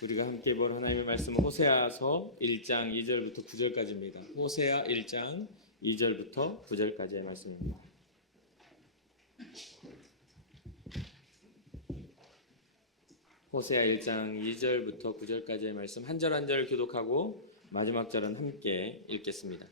우리가 함께 볼 하나님의 말씀은 호세아서 1장 2절부터 9절까지입니다. 호세아 1장 2절부터 9절까지의 말씀입니다. 호세아 1장 2절부터 9절까지의 말씀 한 절 한 절 교독하고 마지막 절은 함께 읽겠습니다.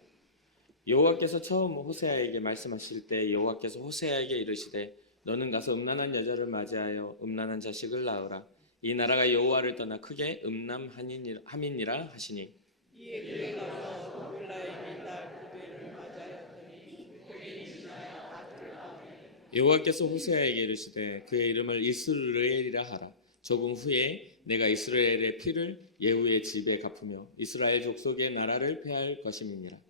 여호와께서 처음 호세아에게 말씀하실 때 여호와께서 호세아에게 이르시되 너는 가서 음란한 여자를 맞이하여 음란한 자식을 낳으라. 이 나라가 여호와를 떠나 크게 음란함이니라 하시니 이에 그가 가서 빌라임의 딸 구베를 맞이하였더니 구베는 나의 아들을 낳으니 여호와께서 호세아에게 이르시되 그의 이름을 이스라엘이라 하라. 조금 후에 내가 이스라엘의 피를 예후의 집에 갚으며 이스라엘 족속의 나라를 폐할 것임이니라.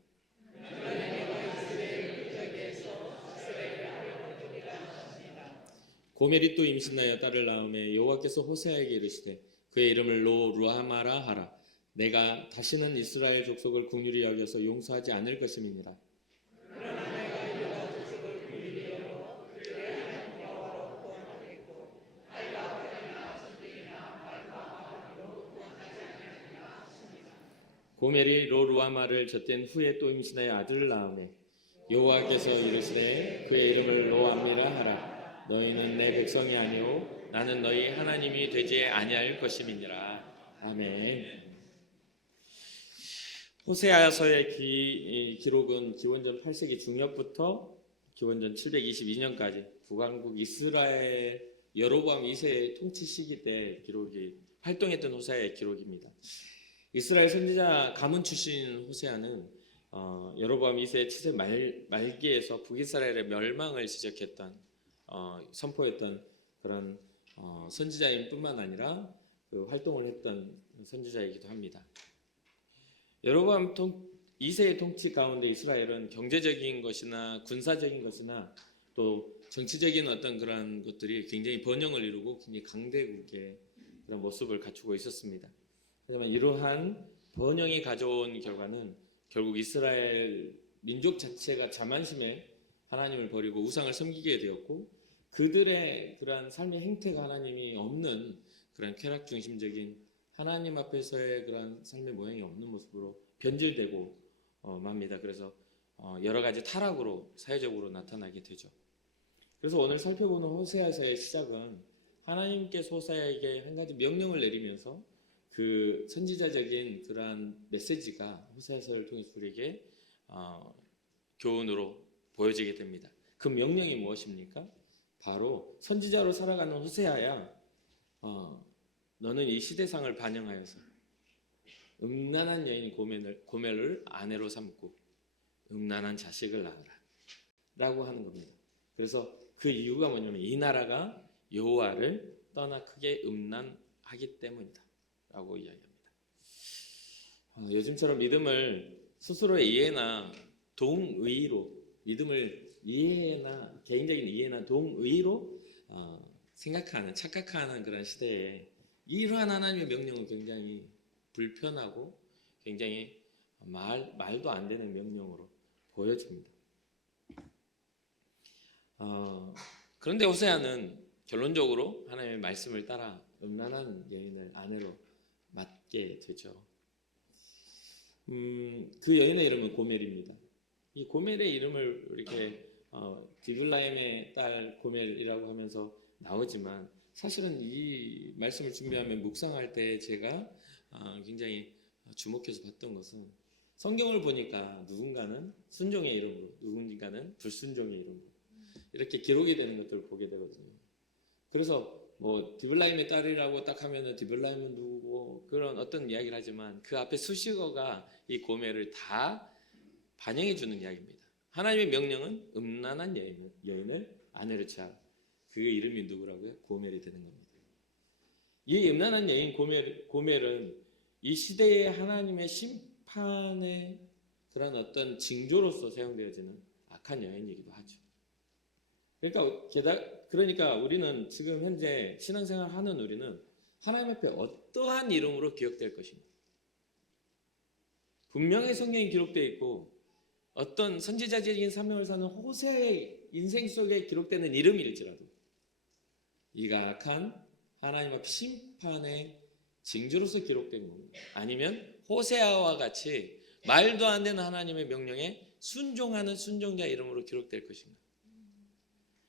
고멜이 또 임신하여 딸을 낳음에 여호와께서 호세아에게 이르시되 그의 이름을 루하마라 하라. 내가 다시는 이스라엘 족속을 긍휼히 여겨서 용서하지 않을 것임이니라. 고멜이 루하마를 젖된 후에 또 임신하여 아들을 낳음에 여호와께서 이르시되 그의 이름을 루함미라 하라. 너희는 내 백성이 아니오 나는 너희 하나님이 되지 아니할 것임이니라. 아멘. 호세아서의 기록은 기원전 8세기 중엽부터 기원전 722년까지 북왕국 이스라엘 여로보암 2세의 통치 시기 때 기록이 활동했던 호세아의 기록입니다. 이스라엘 선지자 가문 출신 호세아는 여로보암 2세의 치세 말기에서 북이스라엘의 멸망을 지적했던 선포했던 그런 선지자인 뿐만 아니라 그 활동을 했던 선지자이기도 합니다. 여로보암 2세의 통치 가운데 이스라엘은 경제적인 것이나 군사적인 것이나 또 정치적인 어떤 그런 것들이 굉장히 번영을 이루고 굉장히 강대국의 그런 모습을 갖추고 있었습니다. 하지만 이러한 번영이 가져온 결과는 결국 이스라엘 민족 자체가 자만심에 하나님을 버리고 우상을 섬기게 되었고 그들의 그러한 삶의 행태가 하나님이 없는 그런 쾌락 중심적인 하나님 앞에서의 그런 삶의 모양이 없는 모습으로 변질되고 맙니다. 그래서 여러 가지 타락으로 사회적으로 나타나게 되죠. 그래서 오늘 살펴보는 호세아서의 시작은 하나님께서 호세아에게 한 가지 명령을 내리면서 그 선지자적인 그러한 메시지가 호세아서를 통해서 우리에게 교훈으로 보여지게 됩니다. 그 명령이 무엇입니까? 바로 선지자로 살아가는 호세아야, 너는 이 시대상을 반영하여서 음란한 여인 고멜을 아내로 삼고 음란한 자식을 낳으라 라고 하는 겁니다. 그래서 그 이유가 뭐냐면 이 나라가 여호와를 떠나 크게 음란하기 때문이다 라고 이야기합니다. 요즘처럼 믿음을 스스로의 이해나 동의로 믿음을 이해나 개인적인 이해나 동의로 생각하는 착각하는 그런 시대에 이러한 하나님의 명령은 굉장히 불편하고 굉장히 말도 안 되는 명령으로 보여집니다. 그런데 호세아는 결론적으로 하나님의 말씀을 따라 음란한 여인을 아내로 맡게 되죠. 그 여인의 이름은 고멜입니다. 이 고멜의 이름을 이렇게 디블라임의 딸 고멜이라고 하면서 나오지만 사실은 이 말씀을 준비하면 묵상할 때 제가 굉장히 주목해서 봤던 것은 성경을 보니까 누군가는 순종의 이름으로 누군가는 불순종의 이름으로 이렇게 기록이 되는 것들을 보게 되거든요. 그래서 뭐 디블라임의 딸이라고 딱 하면은 디블라임은 누구고 그런 어떤 이야기를 하지만 그 앞에 수식어가 이 고멜을 다 반영해 주는 이야기입니다. 하나님의 명령은 음란한 여인을 아내로 취하라. 그 이름이 누구라고요? 고멜이 되는 겁니다. 이 음란한 여인 고멜은 이 시대의 하나님의 심판의 그런 어떤 징조로서 사용되어지는 악한 여인이기도 하죠. 그러니까 우리는 지금 현재 신앙생활 하는 우리는 하나님 앞에 어떠한 이름으로 기억될 것입니다. 분명히 성경에 기록되어 있고 어떤 선지자적인 사명을 사는 호세아의 인생 속에 기록되는 이름일지라도 이가 악한 하나님 앞 심판의 징조로서 기록된 겁니다. 아니면 호세아와 같이 말도 안 되는 하나님의 명령에 순종하는 순종자 이름으로 기록될 것인가?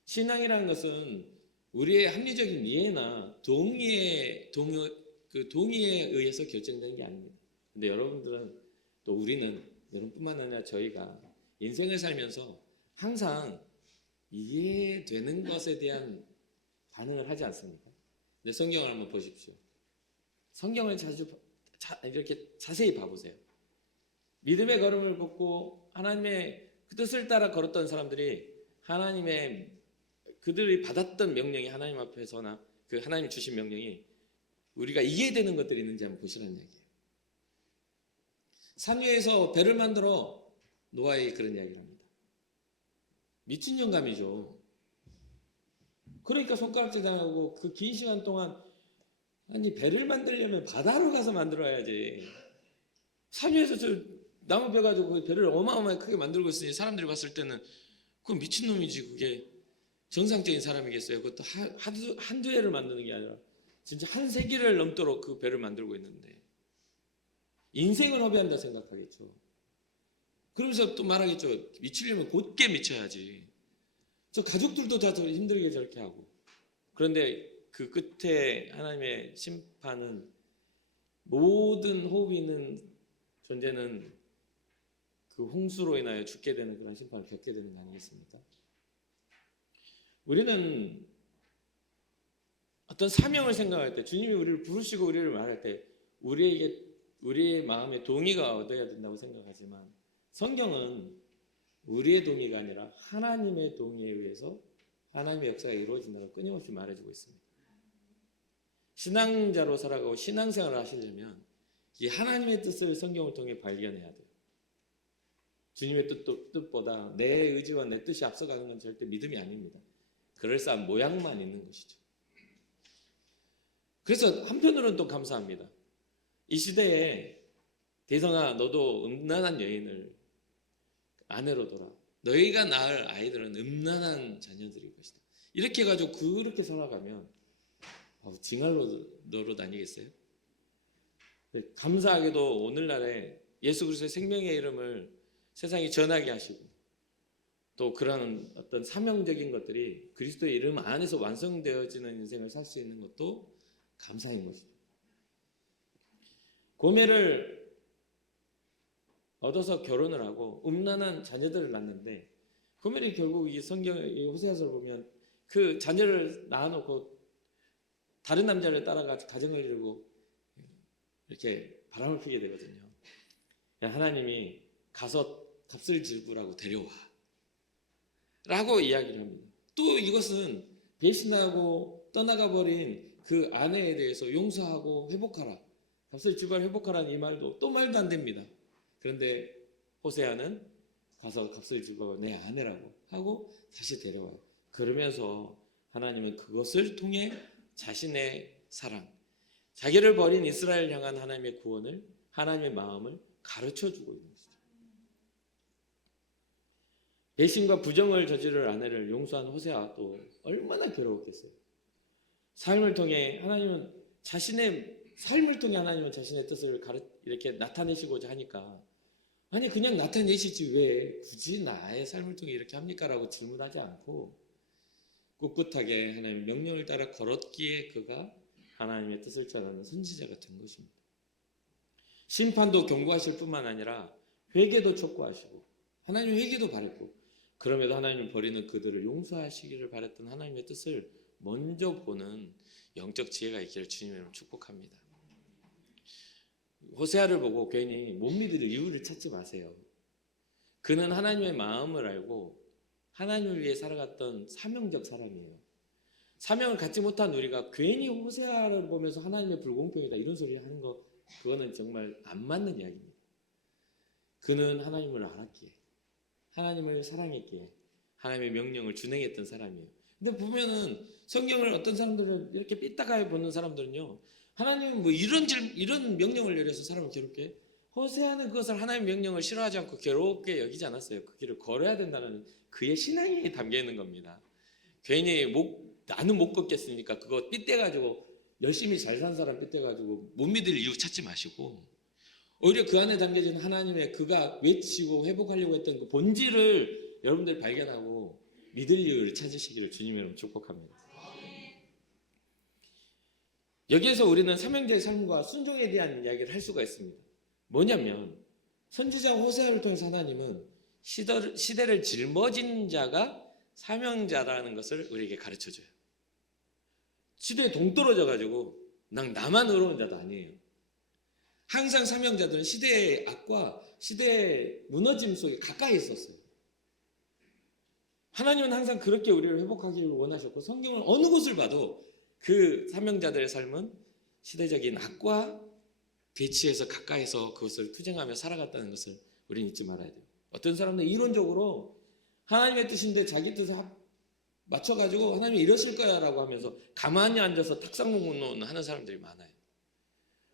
신앙이라는 것은 우리의 합리적인 이해나 동의에 의해서 결정되는 게 아닙니다. 근데 여러분들은 또 우리는 여러분뿐만 아니라 저희가 인생을 살면서 항상 이해되는 것에 대한 반응을 하지 않습니까? 근데 성경을 한번 보십시오. 성경을 이렇게 자세히 봐보세요. 믿음의 걸음을 걷고 하나님의 그 뜻을 따라 걸었던 사람들이 그들이 받았던 명령이 하나님 앞에서나 그 하나님 주신 명령이 우리가 이해되는 것들이 있는지 한번 보시라는 얘기예요. 산 위에서 배를 만들어 노아에게 그런 이야기를 합니다. 미친 영감이죠. 그러니까 손가락질 당하고 그 긴 시간 동안 아니 배를 만들려면 바다로 가서 만들어야지. 산 위에서 저 나무 벼 가지고 그 배를 어마어마하게 크게 만들고 있으니 사람들이 봤을 때는 그건 미친놈이지. 그게 정상적인 사람이겠어요. 그것도 한두 해를 만드는 게 아니라 진짜 한 세기를 넘도록 그 배를 만들고 있는데 인생을 허비한다 생각하겠죠. 그러면서 또 말하겠죠. 미치려면 곧게 미쳐야지. 저 가족들도 다 힘들게 저렇게 하고. 그런데 그 끝에 하나님의 심판은 모든 호흡이 있는 존재는 그 홍수로 인하여 죽게 되는 그런 심판을 겪게 되는 거 아니겠습니까? 우리는 어떤 사명을 생각할 때, 주님이 우리를 부르시고 우리를 말할 때 우리의 마음에 동의가 얻어야 된다고 생각하지만 성경은 우리의 동의가 아니라 하나님의 동의에 의해서 하나님의 역사가 이루어진다고 끊임없이 말해주고 있습니다. 신앙자로 살아가고 신앙생활을 하시려면 이 하나님의 뜻을 성경을 통해 발견해야 돼요. 주님의 뜻보다 내 의지와 내 뜻이 앞서가는 건 절대 믿음이 아닙니다. 그럴싸한 모양만 있는 것이죠. 그래서 한편으로는 또 감사합니다. 이 시대에 대성아 너도 음란한 여인을 아내로 둬라. 너희가 낳을 아이들은 음란한 자녀들일 것이다. 이렇게 해가지고 그렇게 살아가면 징할로 너로 다니겠어요? 감사하게도 오늘날에 예수 그리스도의 생명의 이름을 세상에 전하게 하시고 또 그런 어떤 사명적인 것들이 그리스도의 이름 안에서 완성되어지는 인생을 살 수 있는 것도 감사인 것입니다. 고매를 얻어서 결혼을 하고 음란한 자녀들을 낳는데 고멜이 결국 이 성경의 호세아서를 보면 그 자녀를 낳아놓고 다른 남자를 따라가 가정을 이루고 이렇게 바람을 피게 되거든요. 하나님이 가서 값을 지불하고 데려와 라고 이야기를 합니다. 또 이것은 배신하고 떠나가 버린 그 아내에 대해서 용서하고 회복하라, 값을 지불 회복하라는 이 말도 또 말도 안 됩니다. 그런데 호세아는 가서 값을 지불하고 내 아내라고 하고 다시 데려와요. 그러면서 하나님은 그것을 통해 자신의 사랑, 자기를 버린 이스라엘 향한 하나님의 구원을, 하나님의 마음을 가르쳐주고 있는 것이죠. 배신과 부정을 저지를 아내를 용서한 호세아도 얼마나 괴로웠겠어요. 삶을 통해 하나님은 자신의 삶을 통해 하나님은 자신의 뜻을 이렇게 나타내시고자 하니까 아니 그냥 나타내시지 왜 굳이 나의 삶을 통해 이렇게 합니까? 라고 질문하지 않고 꿋꿋하게 하나님의 명령을 따라 걸었기에 그가 하나님의 뜻을 전하는 선지자가 된 것입니다. 심판도 경고하실 뿐만 아니라 회개도 촉구하시고 하나님 회개도 바랬고 그럼에도 하나님을 버리는 그들을 용서하시기를 바랬던 하나님의 뜻을 먼저 보는 영적 지혜가 있기를 주님으로 축복합니다. 호세아를 보고 괜히 못 믿을 이유를 찾지 마세요. 그는 하나님의 마음을 알고 하나님을 위해 살아갔던 사명적 사람이에요. 사명을 갖지 못한 우리가 괜히 호세아를 보면서 하나님의 불공평이다 이런 소리 하는 거 그거는 정말 안 맞는 이야기입니다. 그는 하나님을 알았기에 하나님을 사랑했기에 하나님의 명령을 준행했던 사람이에요. 근데 보면은 성경을 어떤 사람들은 이렇게 삐딱하게 보는 사람들은요, 하나님은 뭐 이런 명령을 내려서 사람을 괴롭게, 호세아는 그것을 하나님의 명령을 싫어하지 않고 괴롭게 여기지 않았어요. 그 길을 걸어야 된다는 그의 신앙이 담겨 있는 겁니다. 괜히 나는 못 걷겠으니까 그거 삐떼가지고 열심히 잘 산 사람 빗대가지고 못 믿을 이유 찾지 마시고 오히려 그 안에 담겨진 하나님의 그가 외치고 회복하려고 했던 그 본질을 여러분들 발견하고 믿을 이유를 찾으시기를 주님의 이름으로 축복합니다. 여기에서 우리는 삼형제의 삶과 순종에 대한 이야기를 할 수가 있습니다. 뭐냐면 선지자 호세아를 통해서 하나님은 시대를 짊어진 자가 사명자라는 것을 우리에게 가르쳐줘요. 시대에 동떨어져 가지고 나만 의로운 자도 아니에요. 항상 사명자들은 시대의 악과 시대의 무너짐 속에 가까이 있었어요. 하나님은 항상 그렇게 우리를 회복하기를 원하셨고 성경을 어느 곳을 봐도 그 사명자들의 삶은 시대적인 악과 대치해서 가까이서 그것을 투쟁하며 살아갔다는 것을 우리는 잊지 말아야 돼요. 어떤 사람들은 이론적으로 하나님의 뜻인데 자기 뜻에 맞춰가지고 하나님이 이러실 거야 라고 하면서 가만히 앉아서 탁상공론 하는 사람들이 많아요.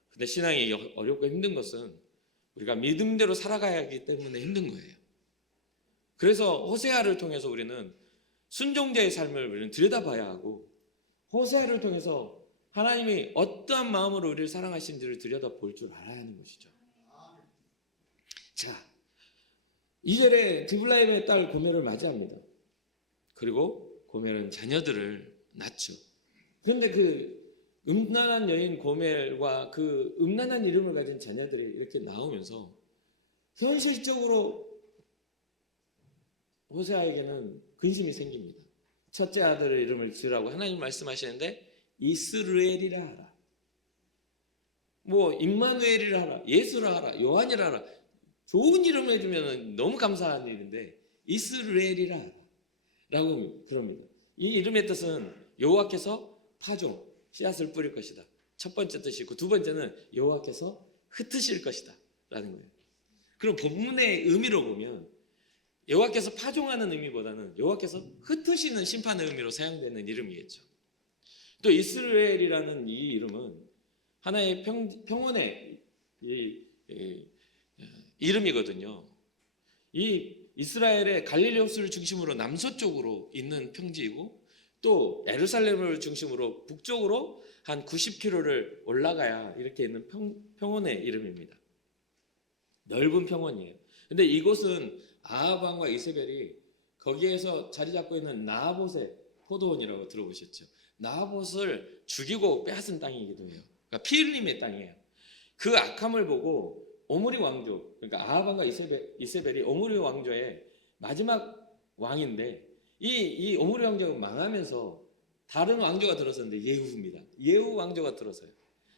근데 신앙이 어렵고 힘든 것은 우리가 믿음대로 살아가야 하기 때문에 힘든 거예요. 그래서 호세아를 통해서 우리는 순종자의 삶을 우리는 들여다봐야 하고 호세아를 통해서 하나님이 어떠한 마음으로 우리를 사랑하신지를 들여다볼 줄 알아야 하는 것이죠. 자, 2절에 드블라임의 딸 고멜을 맞이합니다. 그리고 고멜은 자녀들을 낳죠. 그런데 그 음란한 여인 고멜과 그 음란한 이름을 가진 자녀들이 이렇게 나오면서 현실적으로 호세아에게는 근심이 생깁니다. 첫째 아들의 이름을 지으라고 하나님 말씀하시는데 이스르엘이라 하라. 뭐 임마누엘이라 하라. 예수라 하라. 요한이라 하라. 좋은 이름을 해주면 너무 감사한 일인데 이스르엘이라 하라. 라고 그럽니다. 이 이름의 뜻은 여호와께서 파종, 씨앗을 뿌릴 것이다. 첫 번째 뜻이고 두 번째는 여호와께서 흩으실 것이다. 라는 거예요. 그럼 본문의 의미로 보면 여호와께서 파종하는 의미보다는 여호와께서 흩으시는 심판의 의미로 사용되는 이름이겠죠. 또 이스라엘이라는 이 이름은 하나의 평원의 이름이거든요. 이 이스라엘의 갈릴리 호수를 중심으로 남서쪽으로 있는 평지이고 또 예루살렘을 중심으로 북쪽으로 한 90km를 올라가야 이렇게 있는 평원의 이름입니다. 넓은 평원이에요. 근데 이곳은 아합 왕과 이세벨이 거기에서 자리 잡고 있는 나봇의 포도원이라고 들어보셨죠? 나봇을 죽이고 빼앗은 땅이기도 해요. 그러니까 피 흘림의 땅이에요. 그 악함을 보고 오므리 왕조, 그러니까 아합 왕과 이세벨이 오므리 왕조의 마지막 왕인데 이 오므리 왕조가 망하면서 다른 왕조가 들어섰는데 예후입니다. 예후 왕조가 들어서요.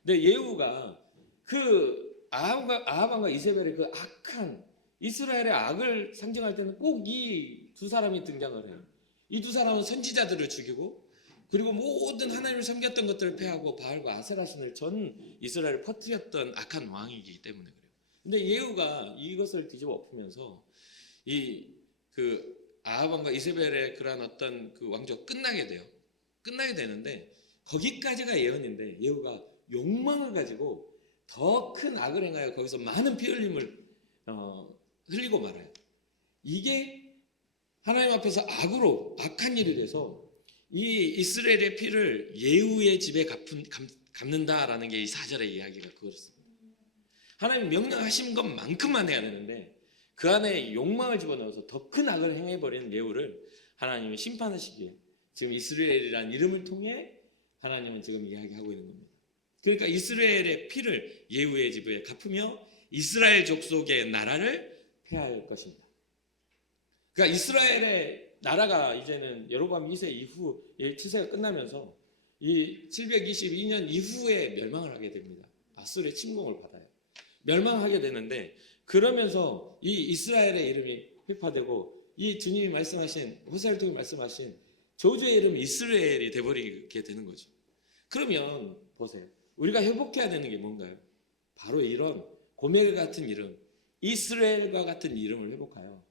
근데 예후가 그 아합 왕과 이세벨의 그 악한 이스라엘의 악을 상징할 때는 꼭 이 두 사람이 등장을 해요. 이 두 사람은 선지자들을 죽이고 그리고 모든 하나님을 섬겼던 것들을 패하고 바알과 아세라 신을 전 이스라엘을 퍼뜨렸던 악한 왕이기 때문에 그래요. 근데 예후가 이것을 뒤집어 엎으면서 그 아합 왕과 이세벨의 그러한 어떤 그 왕조가 끝나게 돼요. 끝나게 되는데 거기까지가 예언인데 예후가 욕망을 가지고 더 큰 악을 행하여 거기서 많은 피 흘림을 흘리고 말아요. 이게 하나님 앞에서 악한 일이 돼서 이 이스라엘의 피를 예후의 집에 갚는다라는 게 이 4절의 이야기가 그렇습니다. 하나님 명령하신 것만큼만 해야 되는데 그 안에 욕망을 집어넣어서 더 큰 악을 행해버리는 예후를 하나님이 심판하시기에 지금 이스라엘이라는 이름을 통해 하나님은 지금 이야기하고 있는 겁니다. 그러니까 이스라엘의 피를 예후의 집에 갚으며 이스라엘 족속의 나라를 폐할 것입니다. 그러니까 이스라엘의 나라가 이제는 여로보암 2세 이후 7세가 끝나면서 이 722년 이후에 멸망을 하게 됩니다. 아수르의 침공을 받아요. 멸망하게 되는데 그러면서 이 이스라엘의 이름이 회파되고 이 주님이 말씀하신 호세아를 통해 말씀하신 저주의 이름이 이스라엘이 돼버리게 되는 거죠. 그러면 보세요. 우리가 회복해야 되는 게 뭔가요? 바로 이런 고멜 같은 이름, 이스라엘과 같은 이름을 회복하여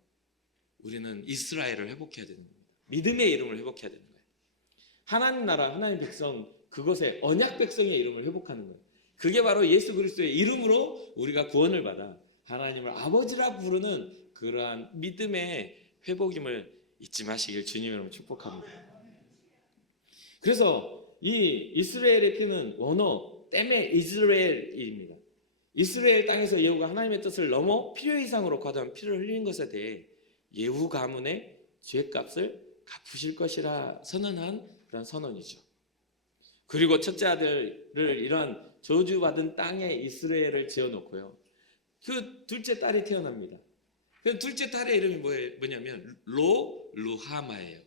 우리는 이스라엘을 회복해야 되는 겁니다. 믿음의 이름을 회복해야 되는 거예요. 하나님 나라, 하나님 백성, 그것의 언약 백성의 이름을 회복하는 거예요. 그게 바로 예수 그리스도의 이름으로 우리가 구원을 받아 하나님을 아버지라 부르는 그러한 믿음의 회복임을 잊지 마시길 주님의 이름으로 축복합니다. 그래서 이 이스라엘의 피는 원어 땜의 이스라엘입니다. 이스라엘 땅에서 예후가 하나님의 뜻을 넘어 필요 이상으로 과도한 피를 흘린 것에 대해 예후 가문의 죄값을 갚으실 것이라 선언한 그런 선언이죠. 그리고 첫째 아들을 이런 저주받은 땅에 이스라엘을 지어놓고요. 그 둘째 딸이 태어납니다. 그 둘째 딸의 이름이 뭐냐면 루하마예요.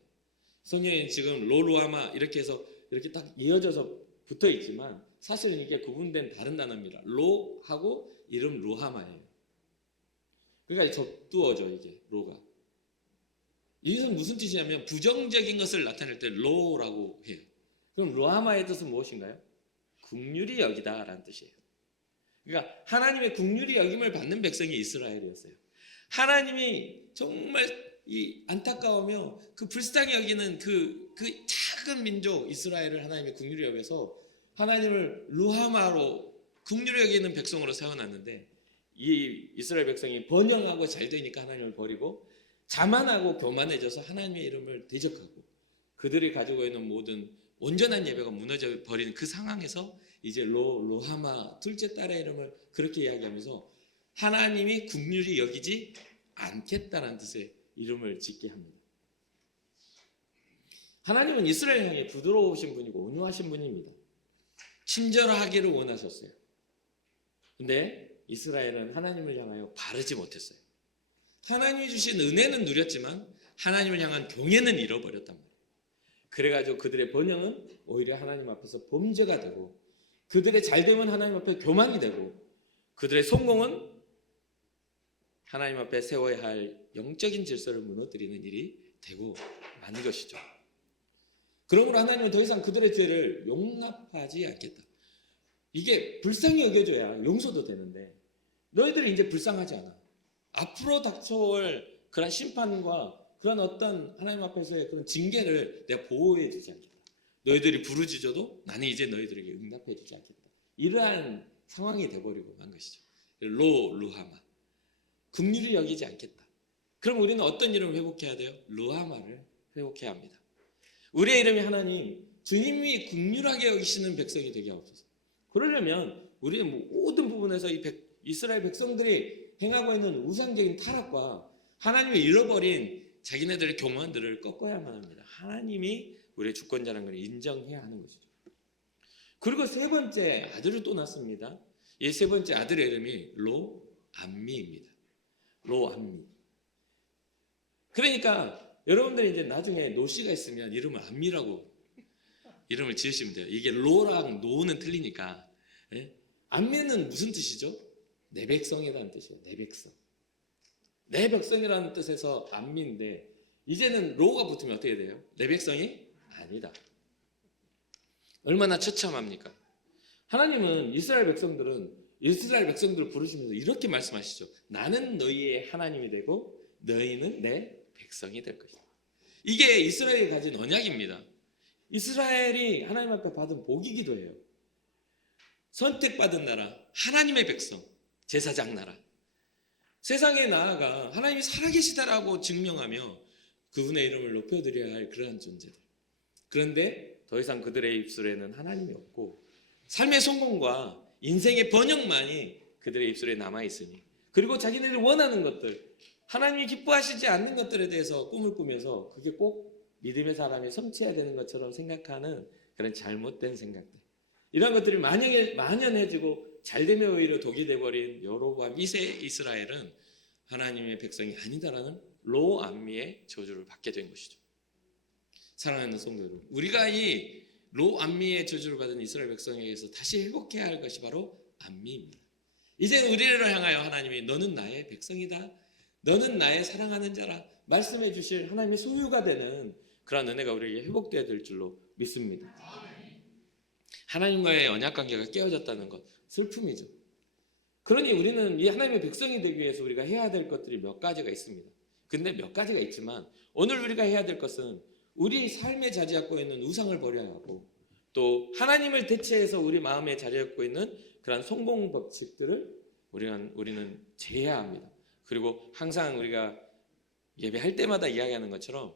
성경에 지금 루하마 이렇게 해서 이렇게 딱 이어져서 붙어 있지만 사실은 이게 구분된 다른 단어입니다. 로하고 이름 루하마예요. 그러니까 접두어죠, 이게 로가. 이것은 무슨 뜻이냐면 부정적인 것을 나타낼 때 로라고 해요. 그럼 루하마의 뜻은 무엇인가요? 긍휼히 여기다라는 뜻이에요. 그러니까 하나님의 긍휼히 여김을 받는 백성이 이스라엘이었어요. 하나님이 정말 이 안타까우며 그 불쌍히 여기는 그 작은 민족 이스라엘을 하나님의 긍휼히 여겨서 하나님을 루하마로 긍휼히 여기는 백성으로 세워놨는데 이 이스라엘 백성이 번영하고 잘 되니까 하나님을 버리고 자만하고 교만해져서 하나님의 이름을 대적하고 그들이 가지고 있는 모든 온전한 예배가 무너져 버리는 그 상황에서 이제 루하마 둘째 딸의 이름을 그렇게 이야기하면서 하나님이 긍휼히 여기지 않겠다는 뜻의 이름을 짓게 합니다. 하나님은 이스라엘 향해 부드러우신 분이고 온유하신 분입니다. 친절하기를 원하셨어요. 근데 이스라엘은 하나님을 향하여 바르지 못했어요. 하나님이 주신 은혜는 누렸지만 하나님을 향한 경외는 잃어버렸단 말이에요. 그래가지고 그들의 번영은 오히려 하나님 앞에서 범죄가 되고 그들의 잘됨은 하나님 앞에 교만이 되고 그들의 성공은 하나님 앞에 세워야 할 영적인 질서를 무너뜨리는 일이 되고 마는 것이죠. 그러므로 하나님은 더 이상 그들의 죄를 용납하지 않겠다. 이게 불쌍히 여겨줘야 용서도 되는데 너희들이 이제 불쌍하지 않아. 앞으로 닥쳐올 그런 심판과 그런 어떤 하나님 앞에서의 그런 징계를 내가 보호해 주지 않겠다. 너희들이 부르짖어도 나는 이제 너희들에게 응답해 주지 않겠다. 이러한 상황이 돼버리고 만 것이죠. 루하마. 긍휼히 여기지 않겠다. 그럼 우리는 어떤 이름을 회복해야 돼요? 루하마를 회복해야 합니다. 우리의 이름이 하나님, 주님이 긍휼하게 여기시는 백성이 되게 하옵소서. 그러려면 우리는 모든 부분에서 이스라엘 백성들이 행하고 있는 우상적인 타락과 하나님을 잃어버린 자기네들의 교만들을 꺾어야만 합니다. 하나님이 우리의 주권자라는 걸 인정해야 하는 것이죠. 그리고 세 번째 아들을 또 낳습니다. 이 세 번째 아들의 이름이 로암미입니다. 로암미. 그러니까 여러분들이 이제 나중에 노씨가 있으면 이름을 암미라고 이름을 지으시면 돼요. 이게 로랑 노는 틀리니까. 예? 암미는 무슨 뜻이죠? 내 백성이라는 뜻이에요. 내 백성. 내 백성이라는 뜻에서 암미인데 이제는 로가 붙으면 어떻게 돼요? 내 백성이 아니다. 얼마나 처참합니까? 하나님은 이스라엘 백성들을 부르시면서 이렇게 말씀하시죠. 나는 너희의 하나님이 되고 너희는 내 백성이 될 것이다. 이게 이스라엘이 가진 언약입니다. 이스라엘이 하나님 앞에 받은 복이기도 해요. 선택받은 나라, 하나님의 백성, 제사장 나라. 세상에 나아가 하나님이 살아계시다라고 증명하며 그분의 이름을 높여드려야 할 그러한 존재들. 그런데 더 이상 그들의 입술에는 하나님이 없고 삶의 성공과 인생의 번영만이 그들의 입술에 남아있으니 그리고 자기네들이 원하는 것들 하나님이 기뻐하시지 않는 것들에 대해서 꿈을 꾸면서 그게 꼭 믿음의 사람이 성취해야 되는 것처럼 생각하는 그런 잘못된 생각들 이런 것들이 만연해지고 잘되면 오히려 독이 돼버린 여로보암 2세 이스라엘은 하나님의 백성이 아니다라는 로암미의 저주를 받게 된 것이죠. 사랑하는 성도 여러분, 우리가 이 로암미의 저주를 받은 이스라엘 백성에게서 다시 회복해야 할 것이 바로 암미입니다. 이제 우리를 향하여 하나님이 너는 나의 백성이다. 너는 나의 사랑하는 자라 말씀해 주실 하나님의 소유가 되는 그런 은혜가 우리에게 회복되어야 될 줄로 믿습니다. 하나님과의 언약관계가 깨어졌다는 것 슬픔이죠. 그러니 우리는 이 하나님의 백성이 되기 위해서 우리가 해야 될 것들이 몇 가지가 있습니다. 근데 몇 가지가 있지만 오늘 우리가 해야 될 것은 우리 삶에 자리 잡고 있는 우상을 버려야 하고 또 하나님을 대체해서 우리 마음에 자리 잡고 있는 그런 성공 법칙들을 우리는 제해야 합니다. 그리고 항상 우리가 예배할 때마다 이야기하는 것처럼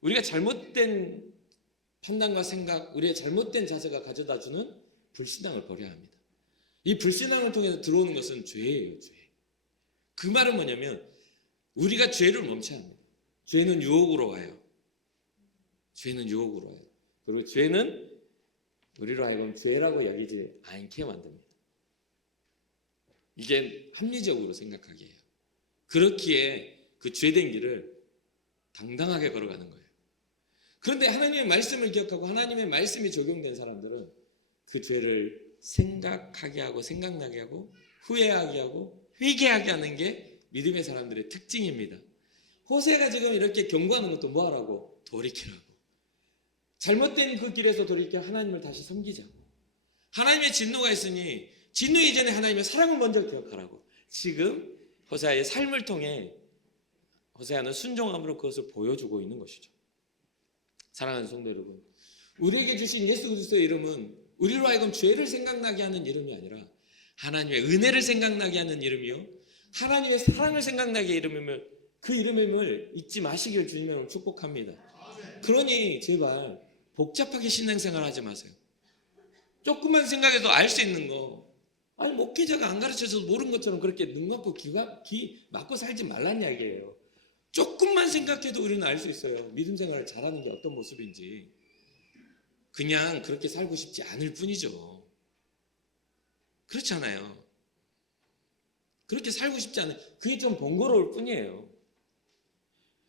우리가 잘못된 판단과 생각, 우리의 잘못된 자세가 가져다주는 불신앙을 버려야 합니다. 이 불신앙을 통해서 들어오는 것은 죄예요, 죄. 그 말은 뭐냐면 우리가 죄를 멈춰야 합니다. 죄는 유혹으로 와요. 죄는 유혹으로 와요. 그리고 죄는 우리로 하여금 죄라고 여기지 않게 만듭니다. 이게 합리적으로 생각하게 해요. 그렇기에 그 죄된 길을 당당하게 걸어가는 거예요. 그런데 하나님의 말씀을 기억하고 하나님의 말씀이 적용된 사람들은 그 죄를 생각하게 하고 생각나게 하고 후회하게 하고 회개하게 하는 게 믿음의 사람들의 특징입니다. 호세가 지금 이렇게 경고하는 것도 뭐하라고? 돌이키라고. 잘못된 그 길에서 돌이켜 하나님을 다시 섬기자고. 하나님의 진노가 있으니 진노 이전에 하나님의 사랑을 먼저 기억하라고. 지금 호세아의 삶을 통해 호세아는 순종함으로 그것을 보여주고 있는 것이죠. 사랑하는 성도 여러분, 우리에게 주신 예수 그리스도의 이름은 우리로 하여금 죄를 생각나게 하는 이름이 아니라 하나님의 은혜를 생각나게 하는 이름이요, 하나님의 사랑을 생각나게 이름임을, 그 이름임을 잊지 마시길 주님으로 축복합니다. 그러니 제발 복잡하게 신앙생활 하지 마세요. 조금만 생각해도 알 수 있는 거, 아니 목회자가 안 가르쳐서 모르는 것처럼 그렇게 눈 감고 귀 막고 살지 말란 이야기예요. 조금만 생각해도 우리는 알 수 있어요. 믿음 생활을 잘하는 게 어떤 모습인지. 그냥 그렇게 살고 싶지 않을 뿐이죠. 그렇잖아요. 그렇게 살고 싶지 않은, 그게 좀 번거로울 뿐이에요.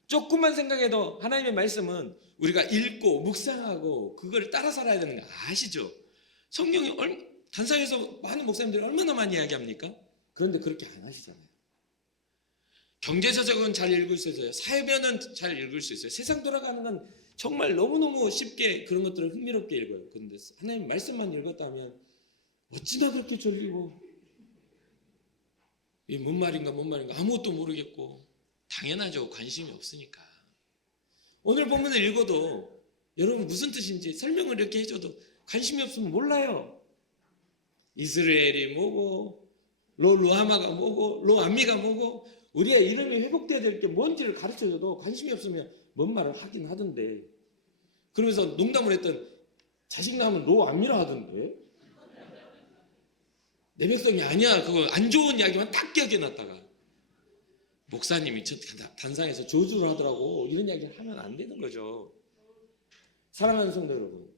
조금만 생각해도 하나님의 말씀은 우리가 읽고 묵상하고 그걸 따라 살아야 되는 거 아시죠? 성경이 단상에서 많은 목사님들이 얼마나 많이 이야기합니까? 그런데 그렇게 안 하시잖아요. 경제서적은 잘 읽을 수 있어요. 사회면은 잘 읽을 수 있어요. 세상 돌아가는 건 정말 너무너무 쉽게 그런 것들을 흥미롭게 읽어요. 그런데 하나님 말씀만 읽었다면 어찌나 그렇게 졸리고 이게 뭔 말인가 아무것도 모르겠고, 당연하죠. 관심이 없으니까. 오늘 본문을 읽어도 여러분 무슨 뜻인지 설명을 이렇게 해줘도 관심이 없으면 몰라요. 이스라엘이 뭐고 로루하마가 뭐고 로암미가 뭐고 우리의 이름이 회복돼야 될 게 뭔지를 가르쳐줘도 관심이 없으면 뭔 말을 하긴 하던데, 그러면서 농담을 했던 자식 낳으면 로암미라 하던데, 내 백성이 아니야, 그거 안 좋은 이야기만 딱 기억해 놨다가 목사님이 단상에서 조주를 하더라고. 이런 이야기를 하면 안 되는 거죠. 사랑하는 성도 여러분,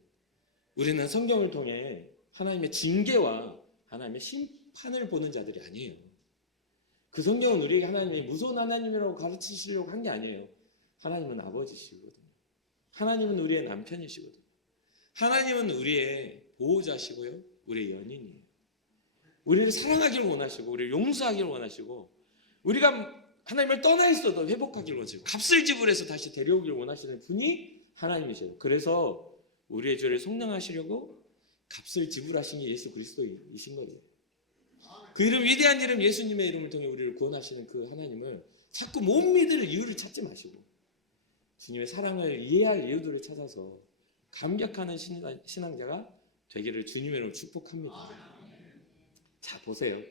우리는 성경을 통해 하나님의 징계와 하나님의 심판을 보는 자들이 아니에요. 그 성경은 우리에게 하나님이 무서운 하나님이라고 가르치시려고 한 게 아니에요. 하나님은 아버지시거든요. 하나님은 우리의 남편이시거든요. 하나님은 우리의 보호자시고요, 우리의 연인이에요. 우리를 사랑하기를 원하시고 우리를 용서하기를 원하시고, 우리가 하나님을 떠나 있어도 회복하기를 원하시고 값을 지불해서 다시 데려오기를 원하시는 분이 하나님이세요. 그래서 우리의 죄를 속량하시려고 값을 지불하신 게 예수 그리스도이신 거예요. 그 이름, 위대한 이름 예수님의 이름을 통해 우리를 구원하시는 그 하나님을 자꾸 못 믿을 이유를 찾지 마시고 주님의 사랑을 이해할 이유들을 찾아서 감격하는 신앙자가 되기를 주님의 이름으로 축복합니다. 자, 보세요.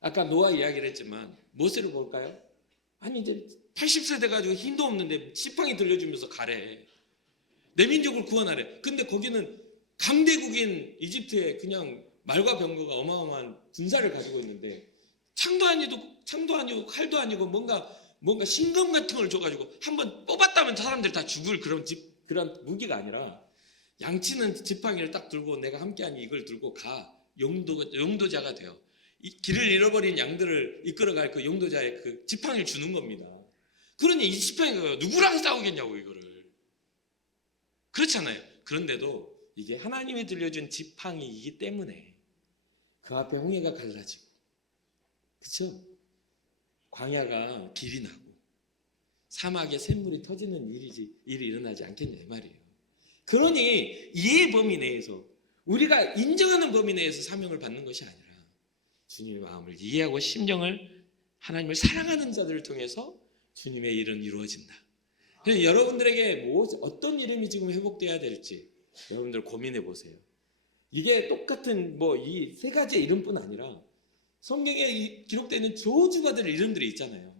아까 노아 이야기를 했지만 모세를 볼까요? 아니 이제 80세 돼가지고 힘도 없는데 지팡이 들려주면서 가래. 내 민족을 구원하래. 근데 거기는 강대국인 이집트에 그냥 말과 병거가 어마어마한 군사를 가지고 있는데 창도 아니고 칼도 아니고 뭔가 신검 같은 걸 줘가지고 한번 뽑았다면 사람들이 다 죽을 그런 무기가 아니라, 양치는 지팡이를 딱 들고 내가 함께하니 이걸 들고 가. 용도자가 돼요. 이 길을 잃어버린 양들을 이끌어갈 그 용도자의 그 지팡이를 주는 겁니다. 그러니 이 지팡이가 누구랑 싸우겠냐고, 이거를. 그렇잖아요. 그런데도 이게 하나님이 들려준 지팡이이기 때문에 그 앞에 홍해가 갈라지고, 그렇죠? 광야가 길이 나고 사막에 샘물이 터지는 일이 일어나지 않겠냐 이 말이에요. 그러니 이해 범위 내에서, 우리가 인정하는 범위 내에서 사명을 받는 것이 아니라 주님의 마음을 이해하고 심정을, 하나님을 사랑하는 자들을 통해서 주님의 일은 이루어진다. 그래서 여러분들에게 어떤 이름이 지금 회복돼야 될지 여러분들 고민해 보세요. 이게 똑같은 이 세 가지의 이름뿐 아니라 성경에 기록되어 있는 저주받을 이름들이 있잖아요.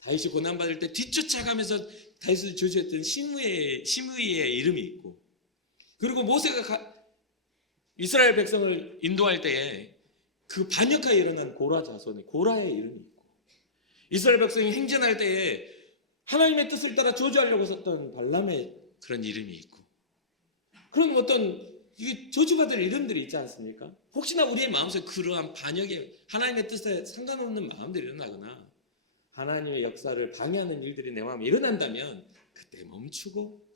다윗이 고난받을 때 뒤쫓아가면서 다윗을 저주했던 시므이의 이름이 있고, 그리고 모세가 이스라엘 백성을 인도할 때에 그 반역하에 일어난 고라 자손이 고라의 이름이 있고, 이스라엘 백성이 행진할 때에 하나님의 뜻을 따라 저주하려고 썼던 발람의 그런 이름이 있고, 그런 어떤 이게 저주받을 이름들이 있지 않습니까? 혹시나 우리의 마음속에 그러한 반역에 하나님의 뜻에 상관없는 마음들이 일어나거나 하나님의 역사를 방해하는 일들이 내 마음에 일어난다면 그때 멈추고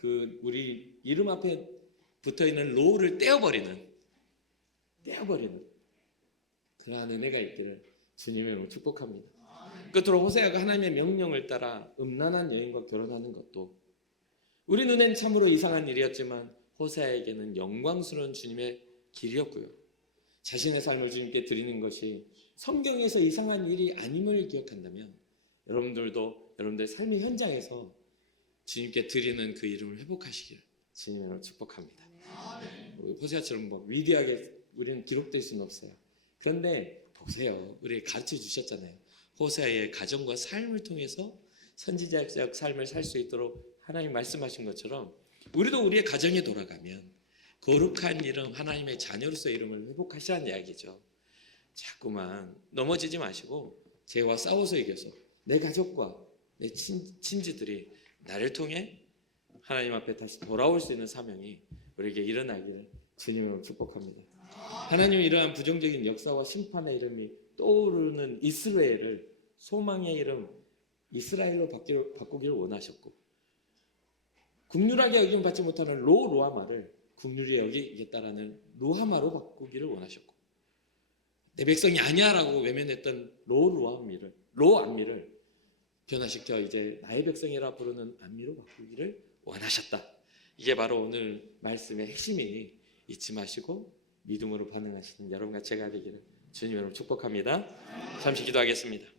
그 우리 이름 앞에 붙어있는 로를 떼어버리는 그러한 은혜가 있기를 주님의 이름으로 축복합니다. 끝으로 호세아가 하나님의 명령을 따라 음란한 여인과 결혼하는 것도 우리 눈엔 참으로 이상한 일이었지만 호세아에게는 영광스러운 주님의 길이었고요. 자신의 삶을 주님께 드리는 것이 성경에서 이상한 일이 아님을 기억한다면 여러분들의 삶의 현장에서 주님께 드리는 그 이름을 회복하시길 주님으로 축복합니다. 호세아처럼 위대하게 우리는 기록될 수는 없어요. 그런데 보세요. 우리 가르쳐 주셨잖아요. 호세아의 가정과 삶을 통해서 선지자적 삶을 살 수 있도록 하나님 말씀하신 것처럼 우리도 우리의 가정에 돌아가면 거룩한 이름, 하나님의 자녀로서의 이름을 회복하시라는 이야기죠. 자꾸만 넘어지지 마시고 죄와 싸워서 이겨서 내 가족과 내 친지들이 나를 통해 하나님 앞에 다시 돌아올 수 있는 사명이 우리에게 일어나기를 주님으로 축복합니다. 하나님이 이러한 부정적인 역사와 심판의 이름이 떠오르는 이스라엘을 소망의 이름 이스라엘로 바꾸기를 원하셨고, 국률하게 여김 받지 못하는 로하마를 국률이 여기겠다라는 로하마로 바꾸기를 원하셨고, 내 백성이 아니야라고 외면했던 로암미를 변화시켜 이제 나의 백성이라 부르는 암미로 바꾸기를 원하셨다. 이게 바로 오늘 말씀의 핵심이, 잊지 마시고 믿음으로 반응하시는 여러분과 제가 되기를 주님 여러분 축복합니다. 잠시 기도하겠습니다.